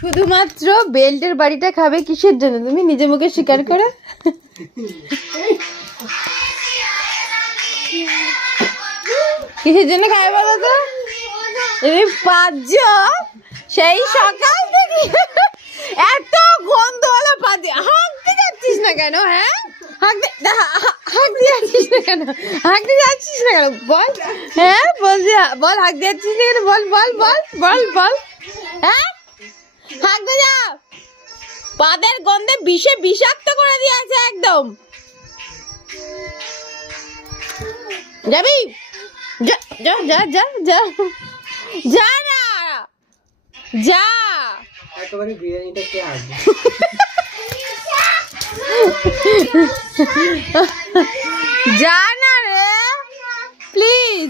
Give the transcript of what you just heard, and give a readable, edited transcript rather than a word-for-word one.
শুধুমাত্র বেল্টের বাড়িটা খাবে কিসের জন্য তুমি নিজে মুখে স্বীকার করো? কিসের জন্য খাবে বলো তো? তুমি পাঁচ সেই সকাল থেকে এত গন্ধ হলো পাঁচ হাঁকতে যাচ্ছিস না কেন? হ্যাঁ হাঁকতে যাচ্ছিস না কেন? হাঁকতে যাচ্ছিস না কেন বল? হ্যাঁ বলছি বল হাঁকতে যাচ্ছিস না কেন? বল বল বল বল বল। হ্যাঁ হাঁকতে যা, পাদের গন্ধে বিষাক্ত করে দিয়েছে একদম। যাবি? যা যা যা যা যা যা না যা। একেবারে বিরিয়ানিটা কে আসবে? যা না রে প্লিজ।